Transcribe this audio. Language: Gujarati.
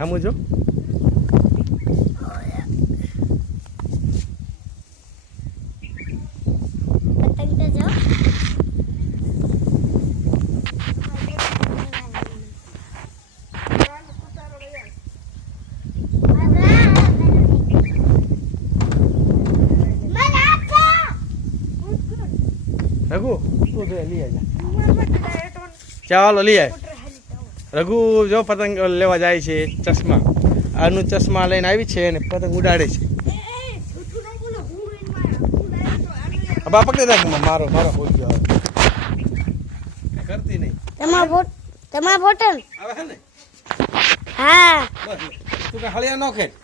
સામું જો પતંગ તો જો રઘુ તું જો લઈ આજા ચાલો લઈ આય રઘુ જો પતંગ લેવા જાય છે ચશ્મા આનું ચશ્મા લઈને આવી છે અને પતંગ ઉડાડે છે બા પકડી રાખ મારો મારો બોલ ગયો કરતી નહીં તમારા ફોટો આવે હે ને હા બસ તું કે હળિયા નો ખેડ